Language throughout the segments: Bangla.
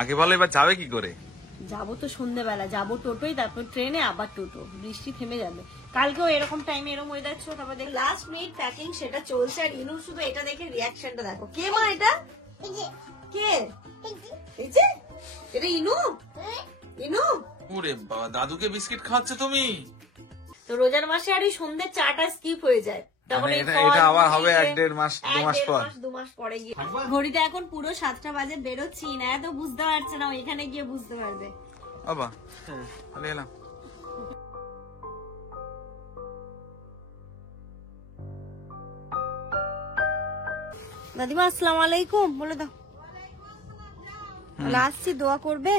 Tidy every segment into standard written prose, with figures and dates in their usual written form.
আগে বলো এবার যাবে কি করে? যাবো তো সন্ধ্যেবেলা, যাবো টোটোই, তারপর ট্রেনে, আবার টোটো। বৃষ্টি থেমে যাবে। কালকেও এরকম টাইমে এরকম ওয়েদার ছিল, তারপর দেখ লাস্ট মিনিট প্যাকিং সেটা চলছে। আর ইনু শুধু এটা দেখে রিয়াকশনটা দেখো। কে মা এটা? কে? এই যে এটা ইনু। ইনু ওরে বাবা, দাদুকে বিস্কিট খাওয়াচ্ছে তুমি? তো রোজার মাসে আর এই সন্ধ্যের চাটা স্কিপ হয়ে যায়। তখন মানে এই এটা ফল, এটা আবার হবে দিয়ে 1-1.5 মাস 2 মাস পর। 2 মাস পরে গিয়ে। ঘড়িতে এখন পুরো 7টা বাজে, বেরোচ্ছি না, এত বুঝতে পারছে না, এখানে গিয়ে বুঝতে পারবে। বাবা চলে এলাম। দাদিমা আসসালামু আলাইকুম বলে দাও। আসছি, দোয়া করবে।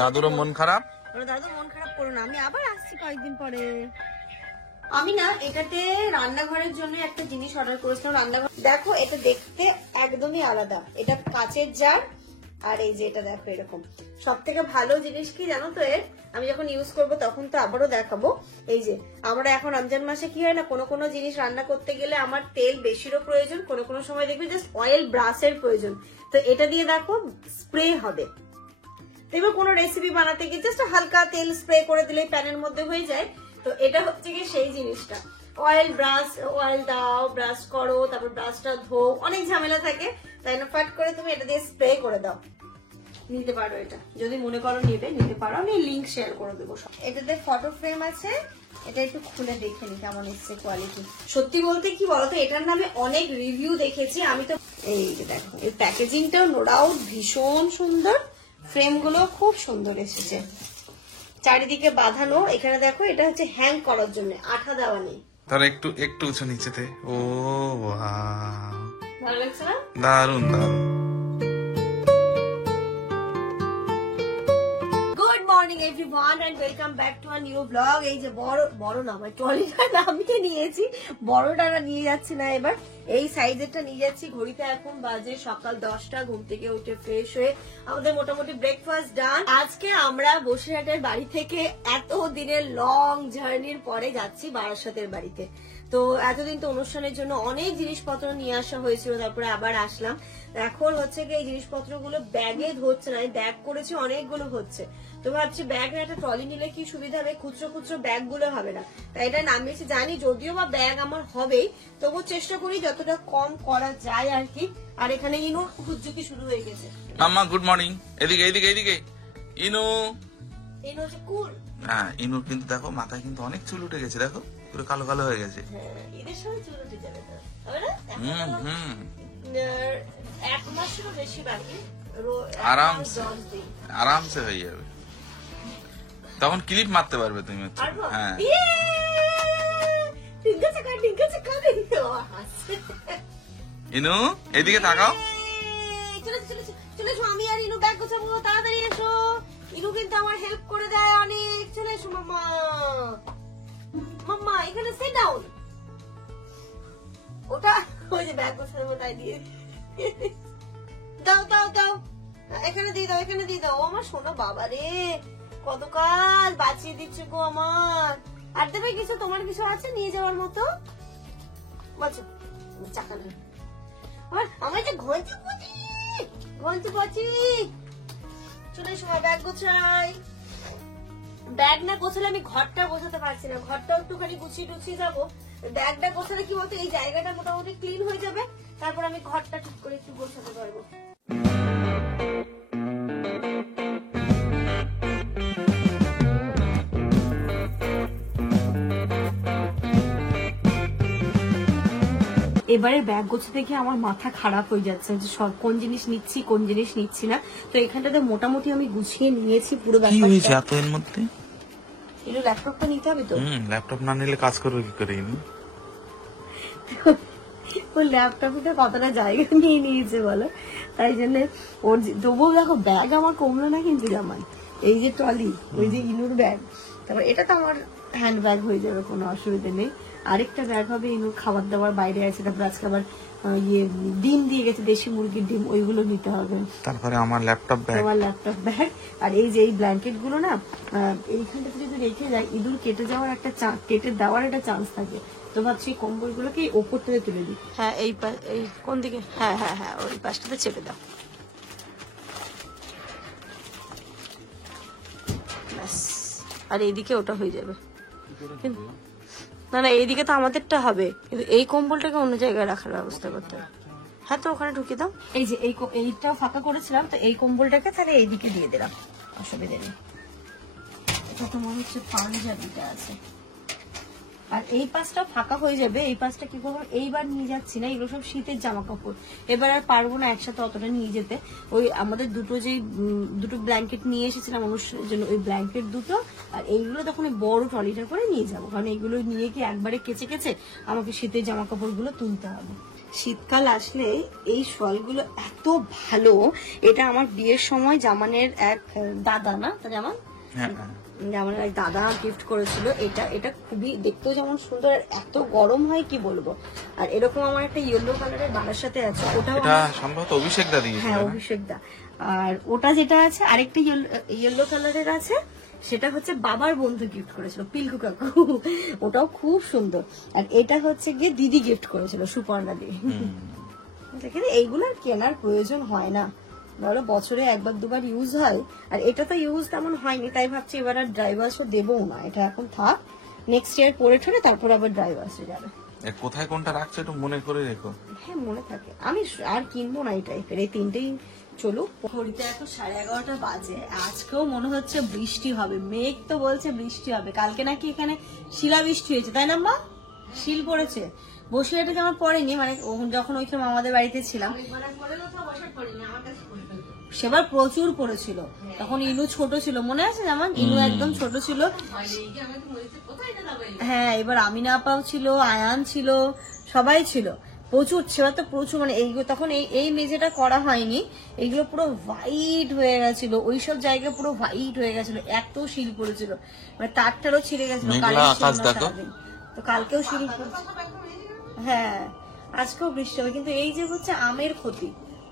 দাদুরও মন খারাপ। দাদু মন খারাপ করো না, আমি আবার আসছি কয়েকদিন পরে। আমি না এটাতে রান্নাঘরের জন্য একটা জিনিস অর্ডার করেছিলাম। রান্নাঘর দেখো, এটা দেখতে একদমই আলাদা। এটা কাচের জার, আর এই যে এটা দেখো এরকম। সব থেকে ভালো জিনিস কি জানো তো এর, আমি যখন ইউজ করব তখন তো আবারও দেখাবো। এই যে আমরা এখন রমজান মাসে কি হয় না, কোনো জিনিস রান্না করতে গেলে আমার তেল বেশিরও প্রয়োজন, কোনো সময় দেখবে জাস্ট অয়েল ব্রাশের প্রয়োজন। তো এটা দিয়ে দেখো স্প্রে হবে। এবার কোনো রেসিপি বানাতে গিয়ে জাস্ট হালকা তেল স্প্রে করে দিলে প্যানের মধ্যে হয়ে যায়। তো এটা হচ্ছে কি সেই জিনিসটা, অয়েল ব্রাশ, অয়েল দাও, ব্রাশ করো, তারপর ব্রাশটা ধো, অনেক ঝামেলা থাকে। তাই না, ফাট করে তুমি এটা দিয়ে স্প্রে করে দাও। নিতে পারো এটা, যদি মনে করো নিতে পারো। আমি লিংক শেয়ার করে দেবো। এটাতে ফটো ফ্রেম আছে, এটা একটু খুলে দেখে নি কেমন এসছে কোয়ালিটি। সত্যি বলতে কি বলতো, এটার নামে অনেক রিভিউ দেখেছি আমি তো। এই দেখো, এই প্যাকেজিংটাও নো ডাউট ভীষণ সুন্দর, ফ্রেম গুলো খুব সুন্দর এসেছে, চারিদিকে বাঁধানো। এখানে দেখো এটা হচ্ছে হ্যাং করার জন্য, আঠা দেওয়া নেই। তাহলে একটু উঁচু নিচেতে। ও ওয়াও, ভালো লাগছে না? দারুন দারুন। Good morning everyone and welcome back to a new blog. এই যে বড় না, আমি ট্রলিটা নামিয়ে নিয়েছি, বড়টা নিয়ে যাচ্ছি না, এবার এই সাইজেরটা নিয়ে যাচ্ছি। ঘড়িতে এখন বাজে সকাল 10টা। ঘুম থেকে উঠে ফ্রেশ হয়ে আমাদের মোটামুটি ব্রেকফাস্ট ডান। আজকে আমরা বসিরহাটের বাড়ি থেকে এত দিনের লং জার্নির পরে যাচ্ছি বারাসাতের বাড়িতে। তো এতদিন তো অনুষ্ঠানের জন্য অনেক জিনিসপত্র নিয়ে আসা হয়েছিল, তারপরে আবার আসলাম। এখন হচ্ছে কি এই জিনিসপত্রগুলো ব্যাগে ধরছে না, আমি ব্যাগ করেছি অনেকগুলো হচ্ছে। তো ভাবছি ব্যাগের একটা ট্রলি নিলে কি সুবিধা হবে, খুচরো ব্যাগ গুলো হবে না, তাই এটা নামিয়েছি। জানি যদিও বা ব্যাগ আমার হবেই, তবু চেষ্টা করি যতটা কম করা যায় আর কি। আর এখানে ইনু হুজ্জুকি শুরু হয়ে গেছে। মাম্মা গুড মর্নিং। এদিকে এদিকে এদিকে। ইনু ইনু হচ্ছে কুল। হ্যাঁ, ইনুর কিন্তু দেখো মাথায় কিন্তু অনেক চুল উঠে গেছে, দেখো পুরো কালো কালো হয়ে গেছে। এদের সময় চুল উঠে যাবে তো, হবে না? হুম এক মাসেরও বেশি বাকি, আরামসে হয়ে যাবে। তখন ক্লিপ মারতে পারবে তুমি। হ্যাঁ, ইনু এদিকে তাকাও। চলে এসো, আমি আর ইনু ব্যাগ গোছাবো, তাড়াতাড়ি এসো। ইনু কিন্তু আমার হেল্প করে দেয় অনেক। চলে এসো মাম্মা, মাম্মা এখানে সিট ডাউন। ওটা ওই যে ব্যাগ গোছাবো তাই দিয়ে দাও এখানে দিয়ে দাও। ও আমার শোনো বাবা রে, কত কাল বাঁচিয়ে দিচ্ছে গো আমার। আর দেবে কিছু, তোমার কিছু আছে নিয়ে যাওয়ার মতো? বলছো চাকা নেই আমার, যে ঘন্টি পচি। চলে এসো, ব্যাগ গোছাই। ব্যাগ না গোছালে আমি ঘরটা গোছাতে পারছি না, ঘরটাও একটুখানি গুছিয়ে যাবো। ব্যাগটা গোছালে কি বলতো, এই জায়গাটা মোটামুটি ক্লিন হয়ে যাবে, তারপর আমি ঘরটা ঠিক করে একটু গোছাতে পারবো। এবারে ব্যাগ গোছাতে গিয়ে আমার মাথা খারাপ হয়ে যাচ্ছে যে কোন জিনিস নিচ্ছি কোন জিনিস নিচ্ছি না। তো এখানটাতে মোটামুটি আমি গুছিয়ে নিয়েছি পুরো ব্যাপারটা। কি হয়েছে এত এর মধ্যে? একটু ল্যাপটপটা নিতে হবে তো। ল্যাপটপ না নিলে কাজ করবে কি করে? ওর ল্যাপটপটা কতটা জায়গা নিয়ে নিয়েছে বলো, তাই জন্য ওর তবুও দেখো ব্যাগ আমার কমলো না কিন্তু জামান। এই যে ট্রলি, ওই যে ইনুর ব্যাগ, তারপর এটা তো আমার হ্যান্ড ব্যাগ হয়ে যাবে, কোনো অসুবিধা নেই। আরেকটা ব্যাগ হবে ইনুর খাবার দাবার বাইরে আছে, তারপর আজকে আবার ডিম দিয়ে গেছে, দেশি মুরগির ডিম, ওইগুলো নিতে হবে। তারপরে আমার ল্যাপটপ ব্যাগ। আর এই যে এই ব্ল্যাঙ্কেট গুলো না এইখানটাতে যদি রেখে যায়, ইঁদুর কেটে দেওয়ার একটা চান্স থাকে। তো ভাবছি কম্বল গুলোকে ওপর থেকে তুলে দিই। হ্যাঁ, এই কোন দিকে? হ্যাঁ ওই পাশটাতে চেপে দাও। আর এইদিকে ওটা হয়ে যাবে। না না, এইদিকে তো আমাদেরটা হবে, কিন্তু এই কম্বলটাকে অন্য জায়গায় রাখার ব্যবস্থা করতে হবে। হ্যাঁ, তো ওখানে ঢুকিয়ে দাও। এই যে এইটাও ফাঁকা করেছিলাম, তো এই কম্বলটাকে তাহলে এইদিকে দিয়ে দিলাম, অসুবিধা নেই। এটা তো মনে হচ্ছে পাঞ্জাবিটা আছে, আর এই পাশটা ফাঁকা হয়ে যাবে। এই পাশটা কি করবো, এইবার নিয়ে যাচ্ছি না, এগুলো সব শীতের জামা কাপড়, এবার আর পারবো না একসাথে অতটা নিয়ে যেতে। ওই আমাদের দুটো ব্ল্যাঙ্কেট নিয়ে এসেছিলাম অনুষ্ঠানের জন্য, ওই ব্ল্যাঙ্কেট দুটো, আর এইগুলো তখন বড় ট্রলিটা করে নিয়ে যাবো, কারণ এইগুলো নিয়ে কি একবারে কেচে কেচে আমাকে শীতের জামা কাপড় গুলো তুলতে হবে। শীতকাল আসলে এই শলগুলো এত ভালো, এটা আমার বিয়ের সময় জামানের এক দাদা, না তো জামান, জামানের এক দাদা গিফট করেছিল। এটা খুবই দেখতেও যেমন সুন্দর, আর এত গরম হয় কি বলবো। আর এরকম আমার একটা ইয়েলো কালারের বাবার সাথে আছে, ওটাও সম্ভবত অভিষেক দা দিয়েছিল। হ্যাঁ, অভিষেক দা। আর ওটা যেটা আছে আরেকটা ইয়েলো কালারের আছে, সেটা হচ্ছে বাবার বন্ধু গিফট করেছিল, পিলকু কাকু, ওটাও খুব সুন্দর। আর এটা হচ্ছে গিয়ে দিদি গিফট করেছিল, সুপর্ণা দি। দেখেন, এইগুলো কেনার প্রয়োজন হয় না, ধরো বছরে একবার দুবার ইউজ হয়, আর এটা তো ইউজ তেমন হয়নি, তাই ভাবছি এবার আর ড্রাই ওয়াশও দেবো না, এটা এখন থাক, নেক্সট ইয়ার পরে ঠরে তারপর আবার ড্রাই ওয়াশে যাবে। কোথায় কোনটা রাখছো একটু মনে করে রেখো। হ্যাঁ, মনে থাকে, আমি আর কিনবো না এই টাইপের, এই তিনটেই চলুক। ঘড়িতে এখন 11:30 বাজে, আজকেও মনে হচ্ছে বৃষ্টি হবে, মেঘ তো বলছে বৃষ্টি হবে। কালকে নাকি এখানে শিলা বৃষ্টি হয়েছে, তাই না মা? শিল পড়েছে, বসিরহাটে যেমন পড়েনি, মানে যখন ওইখানে আমাদের বাড়িতে ছিলাম সেবার প্রচুর পড়েছিল, তখন ইনু ছোট ছিল, মনে আছে? যেমন ইনু একদম ছোট ছিল। হ্যাঁ, এবার আমিনা আপাও ছিল, আয়ান ছিল, সবাই ছিল, প্রচুর সেবার তো প্রচুর, মানে এইগুলো তখন এই মেঝেটা করা হয়নি, এইগুলো পুরো হোয়াইট হয়ে গেছিল, ওইসব জায়গা পুরো হোয়াইট হয়ে গেছিল, এত শিল পড়েছিল, মানে তারটারও ছিঁড়ে গেছিল। তো কালকেও শিল, হ্যাঁ আজকেও বৃষ্টি হবে, কিন্তু এই যে হচ্ছে আমের ক্ষতি,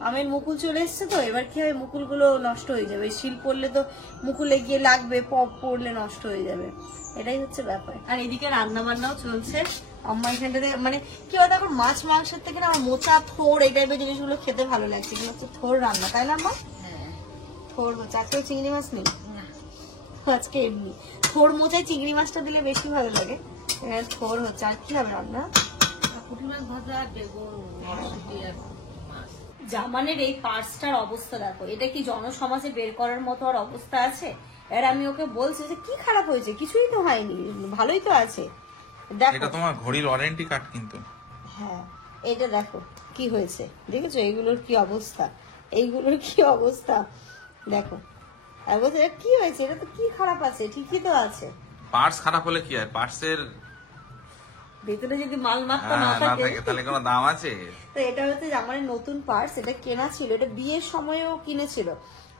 আমের মুকুল চলে এসছে, তো এবার কি হবে, মুকুলগুলো নষ্ট হয়ে যাবে, শিল পড়লে তো মুকুলে গিয়ে লাগবে, পপ পড়লে নষ্ট হয়ে যাবে, এটাই হচ্ছে ব্যাপার। আর এদিকে রান্না বান্নাও চলছে, আম্মা এখানটাতে মানে কি বলতো, এখন মাছ মাংসের থেকে না আমার মোচা, থোড় এই টাইপের জিনিসগুলো খেতে ভালো লাগছে, কিন্তু হচ্ছে থোড় রান্না, তাই না আম্মা? থোড় হচ্ছে, আজকে চিংড়ি মাছ নেই, আজকে এমনি থোড় মোচায় চিংড়ি মাছটা দিলে বেশি ভালো লাগে। থোড় হচ্ছে, আর কি হবে রান্না? জামানের এই পার্সটার অবস্থা দেখো, এটা কি জনসমাজে বের করার মতো আর অবস্থা আছে? এর আমি ওকে বলছি যে কি খারাপ হয়েছে, কিছুই তো হয়নি, ভালোই তো আছে। দেখো, এটা তোমার ঘড়ির ওয়ারেন্টি কার্ড কিন্তু। হ্যাঁ, এটা দেখো কি হয়েছে, দেখেছো এইগুলোর কি অবস্থা, এইগুলোর কি অবস্থা দেখো। আর বলছে কি হয়েছে, এটা তো কি খারাপ আছে, ঠিকই তো আছে। পার্স খারাপ হলে কি হয়, পার্সের ভেতরে যদি মাল মাত্রা না থাকে তাহলে কোনো দাম আছে? তো এটা হচ্ছে আমার নতুন পার্স, এটা কেনা ছিল, এটা বিয়ের সময়ও কিনেছিল,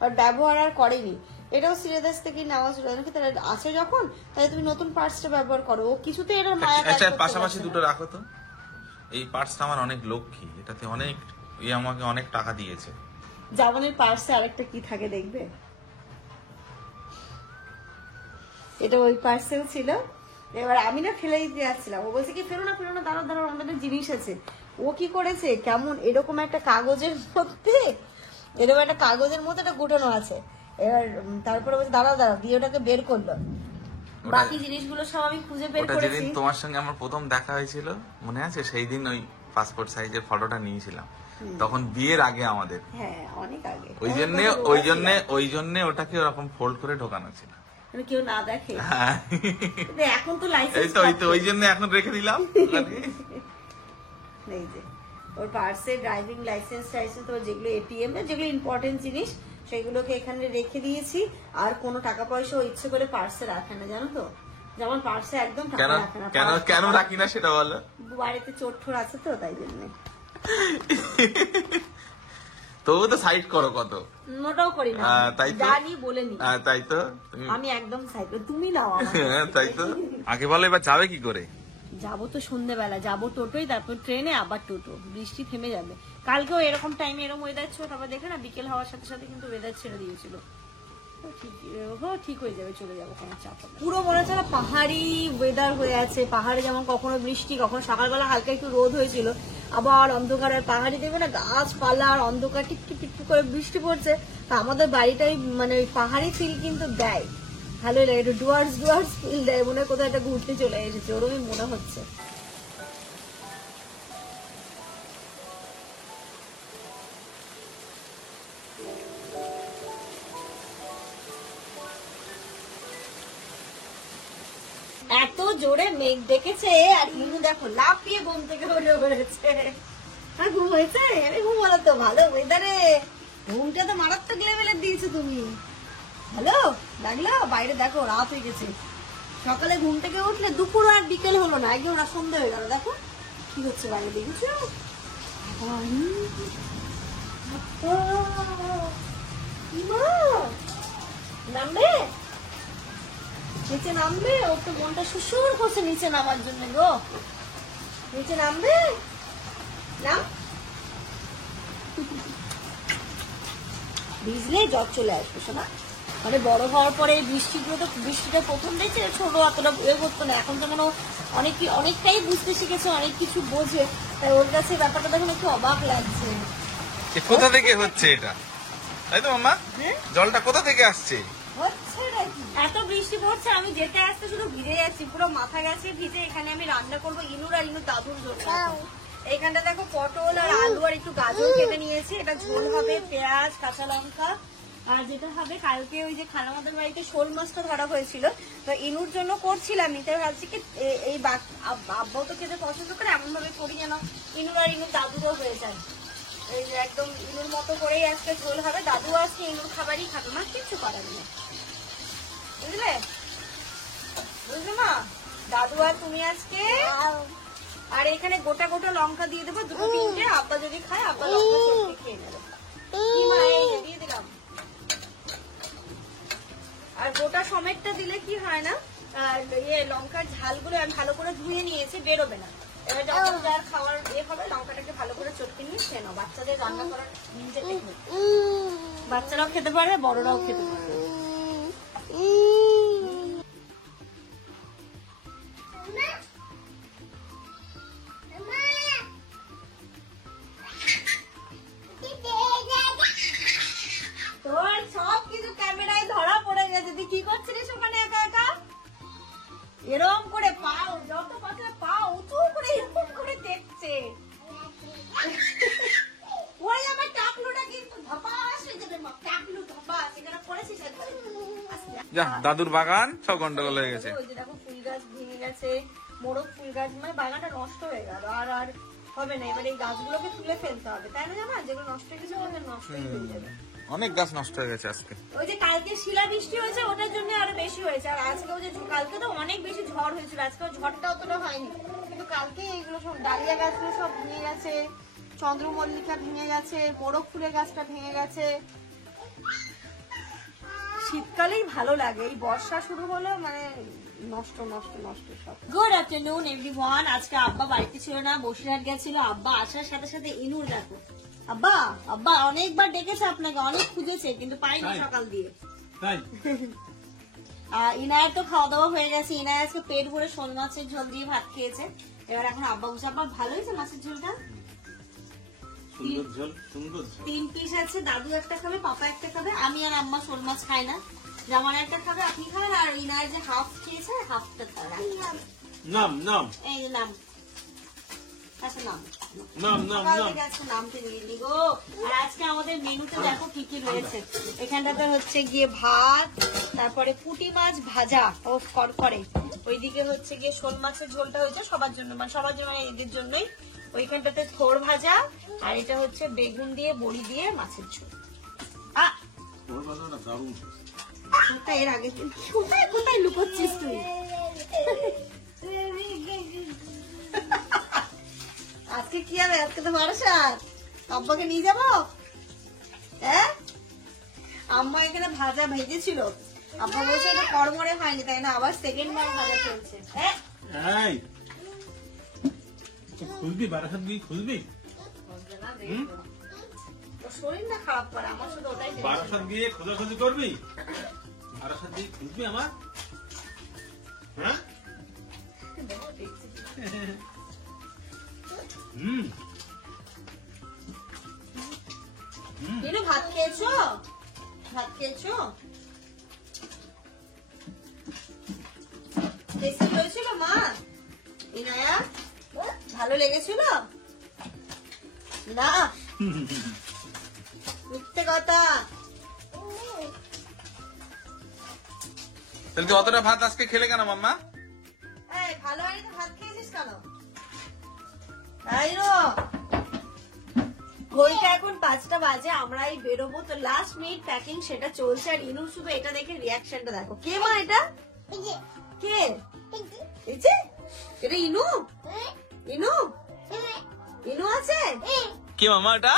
আর ব্যবহার আর করেনি, এটাও সিলেদাস থেকে নেওয়া ছিল, তাহলে আছে যখন, তাহলে তুমি নতুন পার্সটা ব্যবহার করো, ও কিছুতে এটা মায়া। আচ্ছা, পাশাপাশি দুটো রাখো তো, এই পার্সটা আমার অনেক লক্ষ্মী, এটাতে অনেক আমাকে অনেক টাকা দিয়েছে। জামানের পার্সে আরেকটা কি থাকে দেখবে, এটা ওই পার্সেল ছিল, এবার আমি না ফেলে দিতে যাচ্ছিলাম, ও বলছে কি ফেরো না দাঁড়াও আমাদের জিনিস আছে। ও কি করেছে, কেমন এরকম একটা কাগজের মধ্যে, এরকম একটা কাগজের মধ্যে একটা গুটানো আছে, এবার তারপরে বলছে দাঁড়াও দিয়ে ওটাকে বের করলো, বাকি জিনিসগুলো সব আমি খুঁজে বের করেছি। যেদিন তোমার সঙ্গে আমার প্রথম দেখা হয়েছিল মনে আছে, সেই দিন ওই পাসপোর্ট সাইজের ফটোটা নিয়েছিলাম, তখন বিয়ের আগে আমাদের। হ্যাঁ, অনেক আগে। ওই জন্য ওটাকে ওরকম ফোল্ড করে ঢোকানো ছিল, কেউ না দেখে। এখন তো লাইসেন্স, ওই জন্য এখন রেখে দিলাম। এই যে ওর পার্সে ড্রাইভিং লাইসেন্স টাইসেন্স, তো যেগুলো এটিএম যেগুলো ইম্পর্টেন্ট জিনিস সেগুলোকে এখানে রেখে দিয়েছি, আর কোনো টাকা পয়সা ও ইচ্ছে করে পার্সে রাখে না, জানো তো, যেমন পার্সে একদম টাকা রাখে না। কেন রাখি না সেটা বলো। বাড়িতে চোর আছে তো, তাই জন্য। তবু তো সাইড করো কত, ওটাও করি না, তাই তো জানি বলে নি, তাই তো আমি একদম সাইড, তুমি নাও। তাই তো, আগে বলো এবার যাবে কি করে? যাবো তো সন্ধ্যেবেলা, যাবো টোটোই, তারপর ট্রেনে, আবার টোটো, বৃষ্টি থেমে যাবে। কালকেও এরকম টাইমে এরকম ওয়েদার ছিল, তারপর দেখে না বিকেল হওয়ার সাথে সাথে কিন্তু ওয়েদার ছেড়ে দিয়েছিল, ঠিক হয়ে যাবে, চলে যাবো, কোনো চাপ হবে। পুরো মনে হচ্ছে না পাহাড়ি ওয়েদার হয়ে আছে, পাহাড়ে যেমন কখনো বৃষ্টি, কখনো সকালবেলা হালকা একটু রোদ হয়েছিল, আবার অন্ধকার, আর পাহাড়ি দেখবে না গাছপালা আর অন্ধকার, টিপটিপ টিপটিপ করে বৃষ্টি পড়ছে, তা আমাদের বাড়িটাই মানে ওই পাহাড়ি ফিল কিন্তু দেয়, ভালোই লাগে, একটু ডুয়ার্স ফিল দেয়, মনে হয় কোথাও একটা ঘুরতে চলে এসেছে, ওরকমই মনে হচ্ছে। এত জোরে মেঘ ডেকেছে আর হিমু দেখো লাফিয়ে ঘুম থেকে উঠে পড়েছে। হ্যাঁ ঘুম হয়েছে? আরে ঘুমানো তো ভালো ওয়েদারে, ঘুমটা তো মারাত্মক লেভেলের দিয়েছো তুমি। হ্যালো লাগলো? বাইরে দেখো রাত হয়ে গেছে, সকালে ঘুম থেকে উঠলে দুপুর আর বিকেল হলো না, একদম সন্ধ্যা হয়ে গেল। দেখো কি হচ্ছে বাইরে, দেখেছো? নামবে নিচে, নামবে? ওর তো মনটা সুসুর করছে নিচে নামার জন্য গো। নিচে নামবে? নাম। ভিজলে জ্বর চলে আসবে শোনা। মানে বড় হওয়ার পরে এই বৃষ্টিগুলো তো, বৃষ্টিটা প্রথম দেখছে ছোট অতটা এ করতো না, এখন তো মানে অনেকটাই বুঝতে শিখেছে, অনেক কিছু বোঝে, তাই ওর কাছে ব্যাপারটা দেখুন একটু অবাক লাগছে। কোথা থেকে হচ্ছে এটা, তাই তো মাম্মা? জলটা কোথা থেকে আসছে? এত বৃষ্টি পড়ছে, আমি যেতে আসতে শুধু ভিজে যাচ্ছি, পুরো মাথা গেছে ভিজে। এখানে আমি রান্না করবো ইনুর আর ইনুর দাদুর জন্য। এইখানটা দেখো পটল আর আলু আর একটু গাজর কেটে নিয়েছি, এটা ঝোল হবে, পেঁয়াজ কাঁচা লঙ্কা। আর যেটা হবে কালকে ওই যে খালামাদের বাড়িতে শোল মাছটা ধরা হয়েছিল, তো ইনুর জন্য করছিলাম, নিতে ভাবছি কি এই আব্বাও তো খেতে পছন্দ করে, এমন ভাবে করি যেন ইনুর আর ইনুর দাদুরও হয়ে যায়। এই যে একদম ইনুর মতো করেই আজকে ঝোল হবে, দাদু আজকে ইনুর খাবারই খাবে, মা কিছু করার নেই, বুঝলে? বুঝলে মা? দাদু আর তুমি আজকে। আর এখানে গোটা গোটা লঙ্কা দিয়ে দেবো, দুটো তিনটে, আব্বা যদি খায় আব্বা লঙ্কা চটকে খেয়ে নেবে। দিয়ে দিলাম। আর গোটা সমেতটা দিলে কি হয় না, লঙ্কার ঝালগুলো আমি ভালো করে ধুয়ে নিয়েছি, বেরোবে না। এবার যখন যার খাওয়ার হবে লঙ্কাটাকে ভালো করে চটকে নিয়ে খেয়ে নাও। বাচ্চাদের রান্না করার নিজে টেকনিক, বাচ্চারাও খেতে পারে, বড়রাও খেতে পারে। তোর সব কিছু ক্যামেরায় ধরা পড়ে গেছে, তুই কি করছিস ওখানে একা একা? এরকম করে পাও, যত কথা পাও উঁচু করে এরকম করে দেখছে। ওই আমার টাকলুটা কিন্তু ধপাস হয়ে যাবে, মা টাকলু ধপাস, এখানে পড়েছিস একবার। যা, দাদুর বাগান সব গন্ডগোল হয়ে গেছে। ওই যে দেখো ফুল গাছ ভেঙে গেছে, মোরগ ফুল গাছ, মানে বাগানটা নষ্ট হয়ে গেল। আর হবে না, এবার এই গাছগুলোকে তুলে ফেলতে হবে, তাই না? জানা যেগুলো নষ্ট হয়ে গেছে ওগুলো নষ্টই হয়ে যাবে। অনেক গাছ নষ্ট হয়ে গেছে আজকে। ওই যে কালকে শিলা বৃষ্টি হয়েছে ওটার জন্য আরো বেশি হয়েছে, আর আজকে ওই যে কালকে তো অনেক বেশি ঝড় হয়েছিল, আজকে ঝড়টা অতটা হয়নি, কিন্তু কালকে এইগুলো সব ডালিয়া গাছগুলো সব ভেঙে গেছে, চন্দ্রমল্লিকা ভেঙে গেছে, মোরগ ফুলের গাছটা ভেঙে গেছে। শীতকালেই ভালো লাগে, এই বর্ষা শুরু হলে মানে নষ্ট নষ্ট নষ্ট সব। Good afternoon everyone. আজকে আব্বা বাড়িতে ছিল না, বসিরহাট গেছিল। আব্বা আসার সাথে সাথে ইনুর দেখো, আব্বা আব্বা অনেকবার ডেকেছে আপনাকে, অনেক খুঁজেছে কিন্তু পাইনি সকাল দিয়ে। ইনায়ের তো খাওয়া দাওয়া হয়ে গেছে, ইনায় আজকে পেট ভরে শোল মাছের ঝোল দিয়ে ভাত খেয়েছে। এবার এখন আব্বা বসে, আব্বা ভালো হয়েছে মাছের ঝোলটা? 3 পিস আছে, দাদু একটা খাবে, পাপা একটা খাবে, আমি আর আম্মা শোল মাছ খাই না, জামার একটা খাবে, আপনি খাবেন, আর ইনায় যে হাফ খেয়েছে হাফটা খাবে। নাম নাম এই যে নাম, আচ্ছা নাম আজকে আমাদের মেনুতে দেখো কি কি রয়েছে। এখানটাতে হচ্ছে গিয়ে ভাত, তারপরে পুঁটি মাছ ভাজা ও করে, ওইদিকে হচ্ছে গিয়ে শোল মাছের ঝোলটা হয়েছে সবার জন্য, মানে সবার জন্য, মানে এদের জন্যই। ওইখানটাতে থোড় ভাজা, আর এটা হচ্ছে বেগুন দিয়ে বড়ি দিয়ে মাছের ঝোল। এর আগে কোথায় কোথায় লুকোচ্ছিস তুই? আজকে কি হবে? আজকে তো বারাসাত, আব্বাকে নিয়ে যাবো। হ্যাঁ, আম্মা এখানে ভাজা ভেজেছিল, আব্বা বলছে এটা কড়মড়ে হয়নি, তাই না? আবার সেকেন্ড বার ভাজা চলছে। হ্যাঁ খুলবি, বারাসাত গিয়ে খুলবি, শরীরটা খারাপ করে আমার, শুধু ওটাই। বারাসাত গিয়ে খোঁজাখুঁজি করবি, বারাসাত গিয়ে খুলবি আমার। হ্যাঁ ভাত খেয়েছো? ভাত খেয়েছো? ভালো লেগেছিল না? মিথ্যে কথা। তাহলে তুই অতটা ভাত আজকে খেলে কেন মাম্মা? এই ভালো হয়নি তো ভাত খেয়েছিস কেন? তাই না, ঘড়িটা এখন 5টা বাজে, আমরাই বেরোবো। তো লাস্ট মিনিট প্যাকিং সেটা চলছে। আর ইনু শুধু এটা দেখে রিয়াকশনটা দেখো। কে মা এটা? কে? এই যে এটা ইনু? ইনু? ইনু আছে? কি মামা এটা?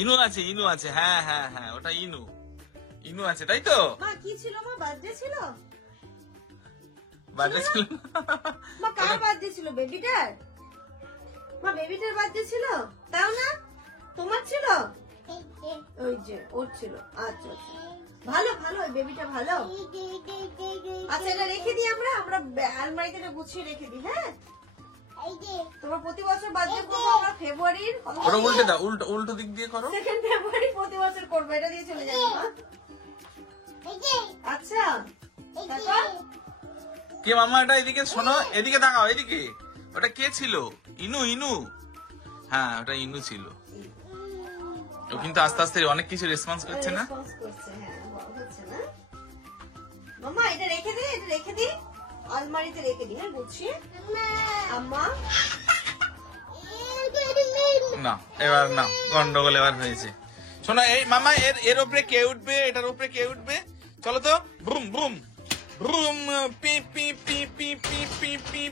ইনু আছে, ইনু আছে, হ্যাঁ হ্যাঁ হ্যাঁ, ওটা ইনু। ইনু আছে তাই তো? মা কি ছিল? মা বার্থডে ছিল? বার্থডে ছিল? মা কার বার্থডে ছিল? বেবিটার? মা বেবিটার বার্থডে ছিল? তাও না, তোমার ছিল? ওই যে ওর ছিল। আচ্ছা আচ্ছা, ভালো ভালো, ওই বেবিটা ভালো। আচ্ছা এটা রেখে দিই আমরা, আলমারিতে এটা গুছিয়ে রেখে দিই। হ্যাঁ, তোমার প্রতি বছর বার্থডে করবো আমরা ফেব্রুয়ারির ওটা উল্টে দাও, উল্টো উল্টো দিক দিয়ে করো। 2 ফেব্রুয়ারি প্রতি বছর করবো। এটা দিয়ে চলে যাবো। মা আচ্ছা, তারপর কে মামা এটা? এদিকে শোনো, এদিকে তাকাও, এদিকে। ওটা কে ছিল? ইনু, ইনু। হ্যাঁ ওটা ইনু ছিল। ও কিন্তু আস্তে আস্তে অনেক কিছু রেসপন্স করছে না? রেসপন্স করছে, হ্যাঁ, হচ্ছে না। মামা এটা রেখে দে, এটা রেখে দি, আলমারিতে রেখে দি। হ্যাঁ গুছিয়ে। আম্মা না এবার না, গন্ডগোল এবার হয়েছে। শোনো এই মামা, এর উপরে কে উঠবে? এটার উপরে কে উঠবে? চলো তো। ব্রুম ব্রুম ব্রুম, পি পি পি পি পি পি পি।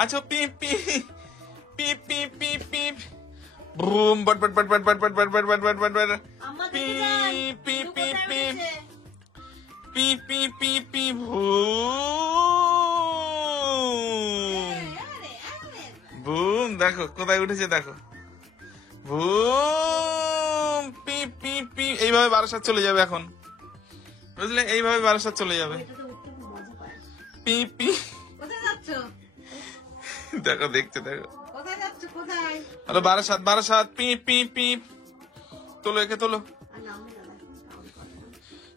আচ্ছা পি পি পি পি পি পি। ব্রুম বট বট বট বট বট বট বট বট বট বট বট। আম্মা পি দেখে যান, পি ইনু পি কোথায় পি উঠেছে? পি পি পি পি। বুম আরে, আরে। বুম, দেখো কোথায় উঠেছে, দেখো। বুম, পি পি পি। এইভাবে 12 চলে যাবে এখন, বুঝলে? এইভাবে 12 চলে যাবে। এটাতে উঠতে খুব মজা পায়। P P. কোথায় যাচ্ছ? দেখো দেখছো, দেখো। কোথায় যাচ্ছ? কোথায়? হ্যালো 12 পি পি পি। তোলো, একে তোলো। আর নামবে না, দেখো, কাউন্ট করে না।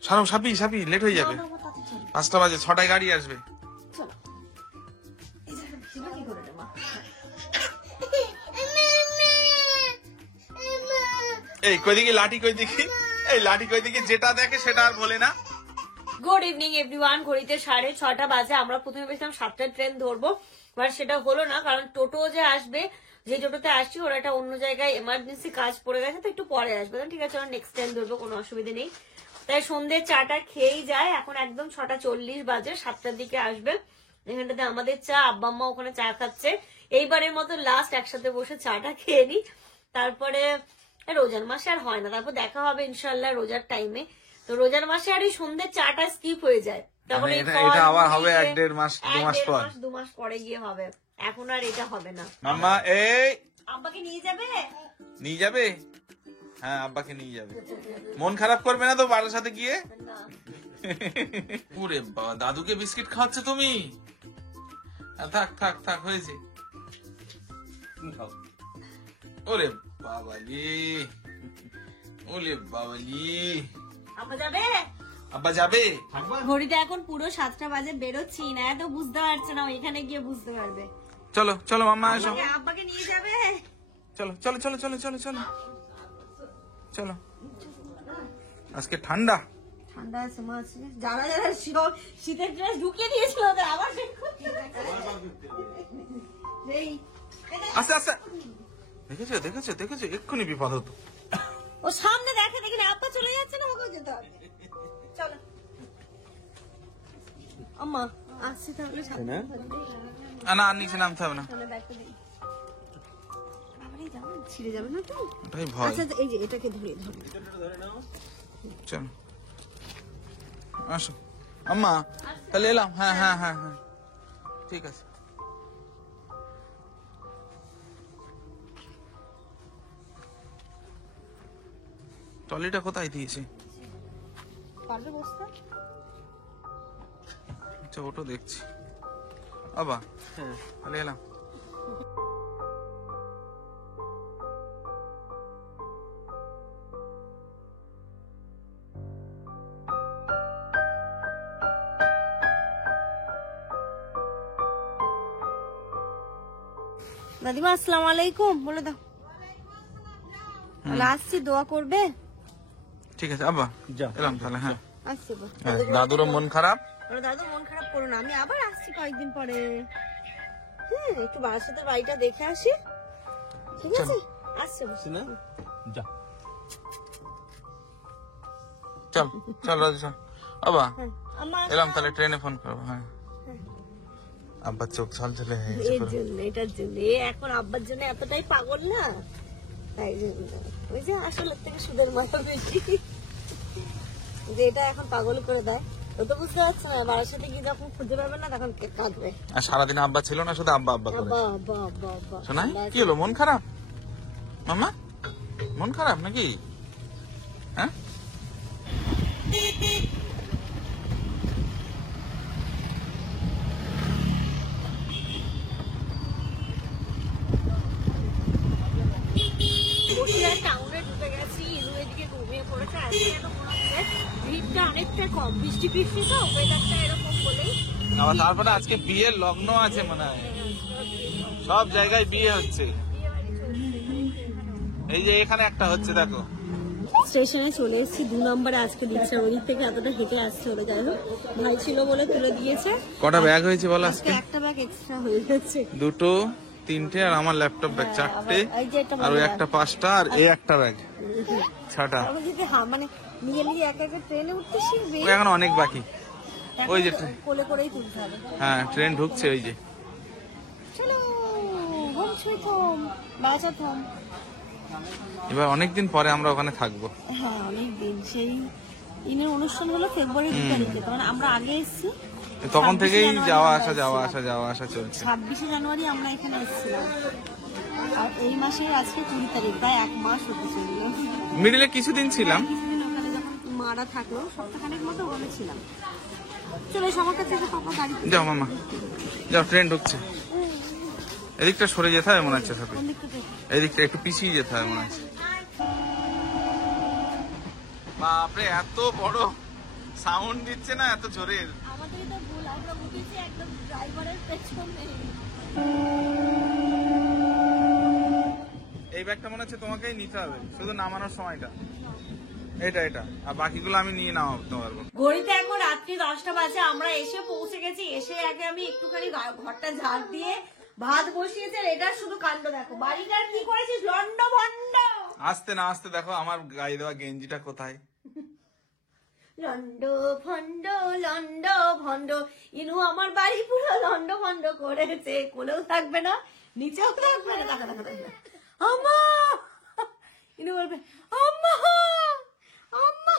সারো, সাপি সাপি, লেট হয়ে যাবে। না, না, তাতে চলো। 5টা বাজে, 6টায় গাড়ি আসবে। চলো। এই জায়গাটা ছিল কি করে রে মা? এই কই দিকে লাঠি, কই দিকে? এই লাঠি কই দিকে? যেটা দেখে সেটা আর বলে না। Good evening everyone. ঘড়িতে 6:30 বাজে। আমরা প্রথমে ভেবেছিলাম 7টার ট্রেন ধরবো, বাট সেটা হলো না, কারণ টোটো যে আসবে, যে টোটোতে আসছি ওরা একটা অন্য জায়গায় এমার্জেন্সি কাজ পড়ে গেছে, তো একটু পরে আসবে। ঠিক আছে, আমরা নেক্সট ট্রেন ধরবো, কোনো অসুবিধা নেই। তাই সন্ধ্যে চাটা খেয়েই যায়। এখন একদম 6:40 বাজে, 7টার দিকে আসবে। এখানটাতে আমাদের চা, আব্বা আম্মা ওখানে চা খাচ্ছে। এইবারের মতো লাস্ট একসাথে বসে চাটা খেয়ে নি, তারপরে রোজার মাসে আর হয় না, তারপর দেখা হবে ইনশাল্লাহ রোজার টাইমে। তো রোজার মাসে আর এই সন্ধ্যে চাটা স্কিপ হয়ে যায়, তখন এই ফল, এটা আবার হবে মুড়ি 1-1.5 মাস, 2 মাস পর। 2 মাস পরে গিয়ে হবে। এখন আর এটা হবে না। মাম্মা এই আব্বাকে নিয়ে যাবে? নিয়ে যাবে? হ্যাঁ আব্বাকে নিয়ে যাবে। মন খারাপ করবে না তো বাড়ির সাথে গিয়ে? না। ওরে বাবা, দাদুকে বিস্কিট খাওয়াচ্ছে তুমি? থাক থাক থাক, হয়েছে। ওরে বাবালি, ওরে বাবালি। আব্বা যাবে? আব্বা যাবে? ঘড়িটা এখন পুরো 7টা বাজে, বেরোচ্ছি না, এত বুঝতে পারছে না, এখানে গিয়ে বুঝতে পারবে। চলো চলো মাম্মা, এসো। আব্বাকে নিয়ে যাবে? চলো চলো চলো চলো চলো চলো চলো। আজকে ঠান্ডা। ঠান্ডা আছে মা, আছে। যারা যারা শীতের ড্রেস ঢুকিয়ে দিয়েছিল ওদের আবার বের করতে এই, আস্তে আস্তে। দেখেছো দেখেছো দেখেছো, এক্ষুনি বিপদ হতো। ও সামনে দেখে, দেখি না আব্বা চলে যাচ্ছে না, ওকেও যেতে হবে। চলো আম্মা, আসছি তাহলে। সামনে না আর নিচে নামতে হবে না, ব্যাগটা দিই। আবারই যাবে, ছিঁড়ে যাবে না তো? ওটাই ভয়। আচ্ছা এই যে এটাকে ধরে ধরে। চলো আসো আম্মা, তাহলে এলাম। হ্যাঁ হ্যাঁ হ্যাঁ হ্যাঁ, ঠিক আছে। ট্রলিটা কোথায় দিয়েছে? পারবে বসতে? আচ্ছা ওটা দেখছি। আবা হ্যাঁ, তাহলে এলাম। দাদিমা আসসালামু আলাইকুম বলে দাও। তাহলে আসছি, দোয়া করবে। ঠিক আছে আব্বা, যা এলাম তাহলে। হ্যাঁ আসছি বা। হ্যাঁ, দাদুরও মন খারাপ। বলো দাদু মন খারাপ করো না, আমি আবার আসছি কয়েকদিন পরে। হ্যাঁ একটু বারাসাতের বাড়িটা দেখে আসি, ঠিক আছে? আসছে বসে না যা চল চল রাজু চল। আব্বা আমার এলাম তাহলে, ট্রেনে ফোন করবো। হ্যাঁ আব্বা চোখ ছল চলে হয়ে গেছে এর পুরো। জন্য, এটার জন্য এ এখন আব্বার জন্য এতটাই পাগল না, তাই জন্য। ওই যে আসলের থেকে সুদের মাথা বেশি, যে এটা এখন পাগল করে দেয়। ও তো বুঝতে পারছে না, বাড়ির সাথে গিয়ে যখন খুঁজে পাবে না তখন কাঁদবে। আর সারাদিন আব্বা ছিল না, শুধু আব্বা আব্বা করে। আব্বা আব্বা আব্বা আব্বা। শোনাই কি হলো, মন খারাপ? মামা মন খারাপ নাকি? হ্যাঁ বসিরহাট টাউনে ঢুকে গেছি, ইনু এদিকে ঘুমিয়ে পড়েছে। আজকে যেন মনে হচ্ছে ভিড়টা অনেকটা কম, বৃষ্টি ফিষ্টি তো, ওয়েদারটা এরকম বলেই। আবার তারপরে আজকে বিয়ের লগ্ন আছে মনে হয়, সব জায়গায় বিয়ে হচ্ছে। এই যে এখানে একটা হচ্ছে দেখো। স্টেশনে চলে এসেছি, 2 নম্বরে আজকে দিচ্ছে। ওদিক থেকে এতটা হেঁটে আসছে, ওরা যাই হোক ভাই ছিল বলে তুলে দিয়েছে। কটা ব্যাগ হয়েছে বলো আজকে আজকে? একটা ব্যাগ এক্সট্রা হয়ে গেছে। দুটো, তিনটে, আর আমার ল্যাপটপ ব্যাগ 4টে, এই যে একটা আর ওই বড় একটা 5টা, আর এই একটা ব্যাগ 6টা। আমি যদি মানে নিয়ে নিয়ে একা একা ট্রেনে উঠতে শিখবে, ওই এখন অনেক বাকি। ওই যে ট্রেন, কোলে করেই তুলতে হবে। হ্যাঁ ট্রেন ঢুকছে ওই যে। চলো home sweet home, Barasat home. এবার অনেকদিন পরে আমরা ওখানে থাকবো। হ্যাঁ অনেকদিন, সেই ইনের অনুষ্ঠান হলো ফেব্রুয়ারি 2 তারিখে, তখন আমরা আগে এসেছি। তখন 26 থেকেই জানুয়ারি যাওয়া আমরা আসা যাওয়া এসেছিলাম। আসা যাওয়া আসা চলছে। 26 জানুয়ারি আমরা এখানে এসেছিলাম, আর এই মাসের আজকে 20 তারিখ, প্রায় 1 মাস হতে চলল। মিডিলে কিছুদিন ছিলাম। কিছুদিন ওখানে যখন মারা থাকলো, সপ্তাহখানেক মতো ওখানে ছিলাম। চলো সবার কাছে এসে পাপা গাড়ি যাও মামা যাও, ট্রেন ঢুকছে। এদিকটা সরে যেতে হবে মনে হচ্ছে সাথে, কোন দিকটা থেকে? এদিকটা একটু পিছিয়ে যেতে হবে মনে হচ্ছে। বাপরে এত বড় সাউন্ড দিচ্ছে না, এত জোরে। আমাদের এটা ভুল, আমরা উঠেছি একদম ড্রাইভারের পেছনে। এই ব্যাগটা মনে হচ্ছে তোমাকেই নিতে হবে, শুধু নামানোর সময়টা। এটা এটা, আর বাকিগুলো আমি নিয়ে নামাতে পারবো। ঘড়িতে এখন রাত্রি 10টা বাজে, আমরা এসে পৌঁছে গেছি। এসে আগে আমি একটুখানি ঘরটা ঝাড় দিয়ে ভাত বসিয়েছে। আর এটা শুধু কাণ্ড দেখো, বাড়িটার কি করেছিস লন্ড ভন্ড। আসতে না আসতে দেখো আমার গায়ে দেওয়া গেঞ্জিটা কোথায়। লন্ড ভন্ড লন্ড ভন্ড, ইনু আমার বাড়ি পুরো লন্ড ভন্ড করেছে। কোলেও থাকবে না, নিচেও থাকবে না। দেখা দেখা দেখা আম্মা, ইনু বলবে আম্মা আম্মা।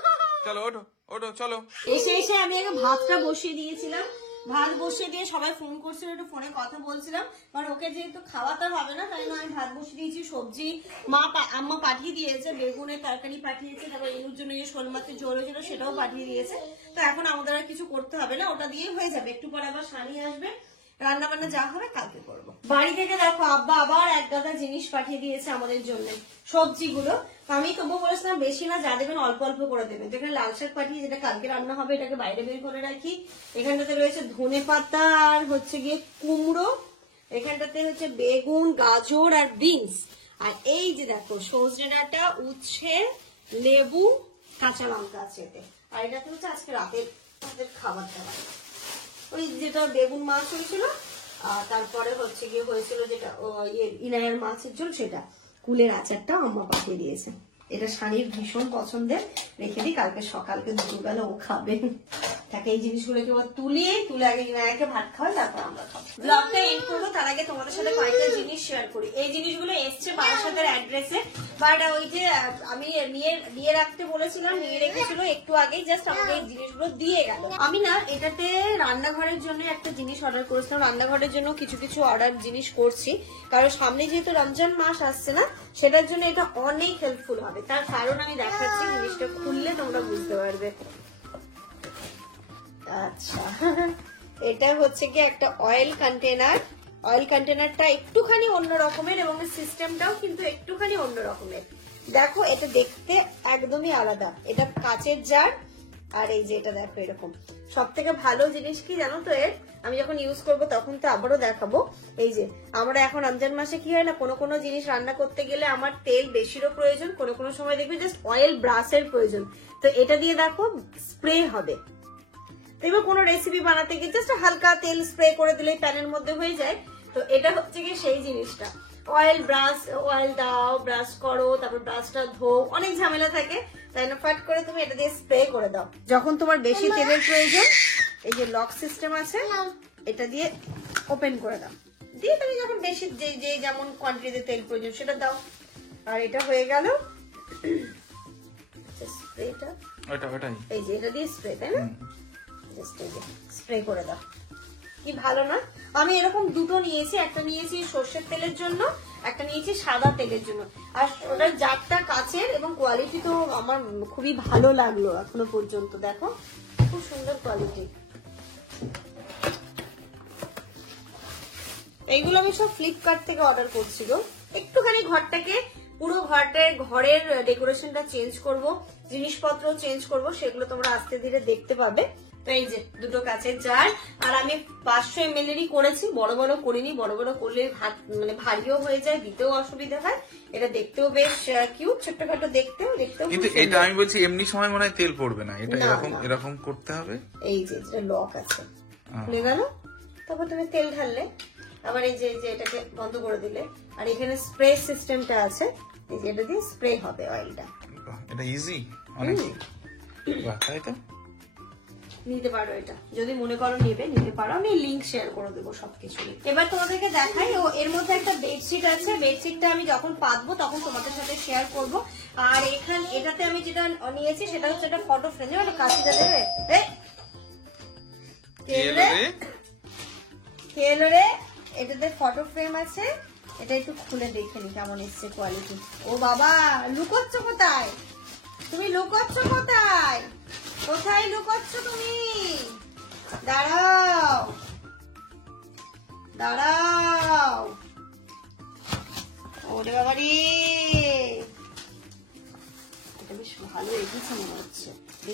চলো ওঠো ওঠো চলো। এসে এসে আমি আগে ভাতটা বসিয়ে দিয়েছিলাম। ভাত বসিয়ে দিয়ে সবাই ফোন করছিল, একটু ফোনে কথা বলছিলাম, কারণ ওকে যেহেতু খাওয়াতে হবে না, তাই আমি ভাত বসিয়ে দিয়েছি। সবজি আম্মা পাঠিয়ে দিয়েছে, বেগুনের তরকারি পাঠিয়েছে, তারপর এনুর জন্য যে শোল মাছের ঝোল হয়েছিল সেটাও পাঠিয়ে দিয়েছে। তো এখন আমাদের আর কিছু করতে হবে না, ওটা দিয়ে হয়ে যাবে। একটু পরে আবার সানি আসবে, রান্না বান্না যা হবে কালকে করবো। বাড়ি থেকে দেখো আব্বা আবার এক গাদা জিনিস পাঠিয়ে দিয়েছে আমাদের জন্য, সবজিগুলো। আমি তবুও বলেছিলাম বেশি না, যা দেবেন অল্প অল্প করে দেবেন। যেখানে লাল শাক পাঠিয়ে, যেটা কালকে রান্না হবে, এটাকে বাইরে বের করে রাখি। এখানটাতে রয়েছে ধনে পাতা আর হচ্ছে গিয়ে কুমড়ো, এখানটাতে হচ্ছে বেগুন, গাজর আর বিনস। আর এই যে দেখো সজনে ডাঁটা, উচ্ছে, লেবু, কাঁচা লঙ্কা আছে এতে। আর এটাতে হচ্ছে আজকে রাতের খাবার দাবার। ওই যেটা বেগুন মাছ হয়েছিল, আর তারপরে হচ্ছে গিয়ে হয়েছিল যেটা ইনায়ার মাছের ঝোল, সেটা। কুলের আচারটাও আম্মা পাঠিয়ে দিয়েছে। এটা শাড়ির ভীষণ পছন্দের, রেখে দিই, কালকে সকালকে দুপুরবেলা ও খাবে। তাকে এই জিনিসগুলোকে তুলে আগে ইনায়াকে ভাত খাওয়াই, তারপর আমরা খাবো। ব্লগটা এন্ড করবো, তার আগে তোমাদের সাথে কয়েকটা জিনিস শেয়ার করি। এই জিনিসগুলো এসছে বারাসাতের অ্যাড্রেসে, বাট ওই যে আমি নিয়ে রাখতে বলেছিলাম, নিয়ে রেখেছিল একটু আগেই, জাস্ট আমাকে এই জিনিসগুলো দিয়ে গেল। আমি না এটাতে রান্নাঘরের জন্য একটা জিনিস অর্ডার করেছিলাম, রান্নাঘরের জন্য কিছু কিছু অর্ডার জিনিস করছি, কারণ সামনে যেহেতু রমজান মাস আসছে না, সেটার জন্য এটা অনেক হেল্পফুল হবে। তার কারণ আমি দেখাচ্ছি, জিনিসটা খুললে তোমরা বুঝতে পারবে। আচ্ছা, এটা হচ্ছে কি একটা অয়েল কন্টেনার। অয়েল কন্টেনারটা একটুখানি অন্য রকমের, এবং সিস্টেমটাও কিন্তু একটুখানি অন্য রকমের। দেখো এটা দেখতে একদমই আলাদা। এটা কাচের জার, আর এই যে এটা দেখো এরকম। সব থেকে ভালো জিনিস কি জানো তো এর, আমি যখন ইউজ করব তখন তো আবারও দেখাবো। এই যে আমরা এখন রমজান মাসে কি হয় না, কোনো জিনিস রান্না করতে গেলে আমার তেল বেশিরও প্রয়োজন, কোনো সময় দেখবে জাস্ট অয়েল ব্রাশের প্রয়োজন। তো এটা দিয়ে দেখো স্প্রে হবে। দেখবে কোনো রেসিপি বানাতে গিয়ে জাস্ট হালকা তেল স্প্রে করে দিলেই প্যানের মধ্যে হয়ে যায়। তো এটা হচ্ছে কি সেই জিনিসটা, অয়েল ব্রাশ, অয়েল দাও, ব্রাশ করো, তারপর ব্রাশটা ধো, অনেক ঝামেলা থাকে, তাই না ফাট করে তুমি এটা দিয়ে স্প্রে করে দাও। যখন তোমার বেশি তেলের প্রয়োজন, এই যে লক সিস্টেম আছে, এটা দিয়ে ওপেন করে দাও, দিয়ে তুমি যখন বেশি যে যেমন কোয়ান্টিটিতে তেল প্রয়োজন সেটা দাও। আর এটা হয়ে গেল স্প্রেটা, ওটাই এই যে এটা দিয়ে স্প্রে, তাই না, জাস্ট এই যে স্প্রে করে দাও। কি ভালো না? আমি এরকম দুটো নিয়েছি, একটা নিয়েছি সর্ষের তেলের জন্য, একটা নিয়েছি সাদা তেলের জন্য। আর ওটার জারটা কাচের এবং কোয়ালিটি তো আমার খুবই ভালো লাগলো এখনো পর্যন্ত। দেখো খুব সুন্দর কোয়ালিটি। এইগুলো আমি সব ফ্লিপকার্ট থেকে অর্ডার করছিল। একটুখানি ঘরটাকে, পুরো ঘরের ডেকোরেশনটা চেঞ্জ করব, জিনিসপত্র চেঞ্জ করব, সেগুলো তোমরা আস্তে ধীরে দেখতে পাবে। তো এই যে দুটো কাচের জার, আর আমি 500 ml এরই করেছি, বড় বড় করিনি, বড় বড় করলে মানে ভারীও হয়ে যায়, দিতেও অসুবিধা হয়। এটা দেখতেও বেশ কিউট, ছোট্টখাটো দেখতেও কিন্তু এটা আমি বলছি এমনি সময় মনে হয় তেল পড়বে না, এটা এরকম করতে হবে। এই যে যেটা লক আছে, খুলে গেল, তারপর তুমি তেল ঢাললে, আবার এই যে এটাকে বন্ধ করে দিলে, আর এখানে স্প্রে সিস্টেমটা আছে, এই যে এটা দিয়ে স্প্রে হবে অয়েলটা। এটা ইজি অনেক, বাহ, তাই তো নিতে পারো, এটা যদি মনে করো নিতে পারো, আমি লিংক শেয়ার করে দেবো সবকিছু। এবার তোমাদেরকে দেখাই, ও এর মধ্যে একটা বেডশিট আছে, বেডশিটটা আমি যখন পাতবো তখন তোমাদের সাথে শেয়ার করব। আর এটাতে আমি যেটা নিয়েছি সেটা হচ্ছে একটা ফটো ফ্রেম, মানে কাছিটা দেবে রে, এটাতে ফটো ফ্রেম আছে। এটা একটু খুলে দেখে নি কেমন এসছে কোয়ালিটি। ও বাবা, লুকোচ্ছ কোথায় তুমি, লুকোচ্ছ কোথায়, কোথায় লুকোচ্ছ তুমি? দাঁড়াও, ওরে বাবারি, এটা বেশ ভালো এসেছে মনে হচ্ছে,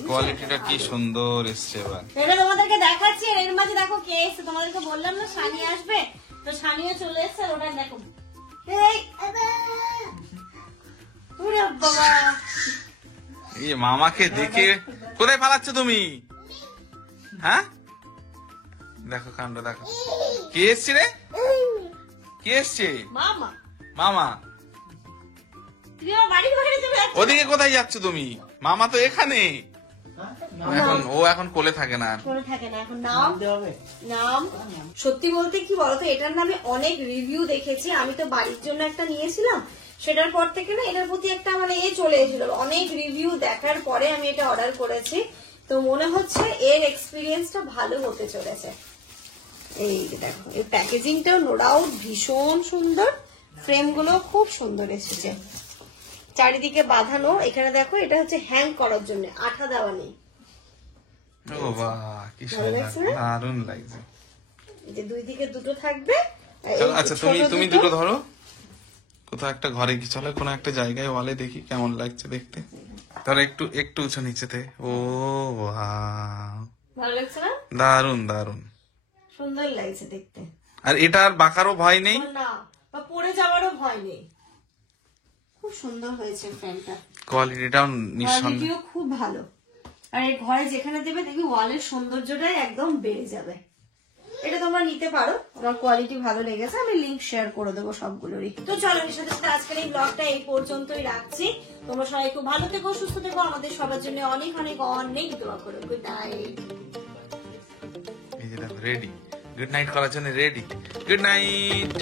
কোয়ালিটিটা কি সুন্দর এসছে। এবার এটা তোমাদেরকে দেখাচ্ছি। আর এর মাঝে দেখো কে এসছে, তোমাদেরকে বললাম না সানি আসবে, তো সানিও চলে এসছে। ওটা দেখো, বাবা, এই মামাকে দেখে কোথায় পালাচ্ছ তুমি? হ্যাঁ, দেখো কাণ্ড দেখো, কে এসছে রে, কে এসছে? মামা। ওদিকে কোথায় যাচ্ছ তুমি? মামা তো এখানে, এখন কোলে থাকে না, এখন নাম। সত্যি বলতে কি বলতো, এটার নামে অনেক রিভিউ দেখেছি, আমি তো বাড়ির জন্য একটা নিয়েছিলাম, সেটার পর থেকে না এটার প্রতি একটা মানে চলে এসেছিল। অনেক রিভিউ দেখার পরে আমি এটা অর্ডার করেছি, তো মনে হচ্ছে এর এক্সপিরিয়েন্সটা ভালো হতে চলেছে। এই দেখো, এই প্যাকেজিংটাও নো ডাউট ভীষণ সুন্দর, ফ্রেমগুলো খুব সুন্দর এসেছে, চারিদিকে বাঁধানো। এখানে দেখো, এটা হচ্ছে হ্যাং করার জন্য, আঠা দেওয়া নেই। ও বাহ, কি সুন্দর, দারুণ লাগছে। এই যে দুই দিকে দুটো থাকবে। আচ্ছা তুমি দুটো ধরো, কোথাও একটা ঘরে কি, চলো কোনো একটা জায়গায় ওয়ালে দেখি কেমন লাগছে দেখতে। ধরো একটু উঁচু নিচেতে। ও বাহ, ভালো লাগছে না? দারুণ সুন্দর লাগছে দেখতে। আর এটা আর বাঁকারও ভয় নেই, না, বা পড়ে যাওয়ারও ভয় নেই। খুব সুন্দর হয়েছে ফ্রেমটা, কোয়ালিটিটাও নিঃসন্দেহে খুব ভালো। আর এই ঘরে যেখানে দেবে দেখবি ওয়ালের সৌন্দর্যটাই একদম বেড়ে যাবে। এটা তোমরা নিতে পারো, আমার কোয়ালিটি ভালো লেগেছে, আমি লিংক শেয়ার করে দেবো সবগুলোরই। তো চলো, সাথে সাথে আজকের এই ব্লগটা এই পর্যন্তই রাখছি। তোমরা সবাই খুব ভালো থেকো, সুস্থ থেকো, আমাদের সবার জন্য অনেক দোয়া করো। Good night. এই যে দেখো রেডি, গুড নাইট করার জন্য রেডি, গুড নাইট।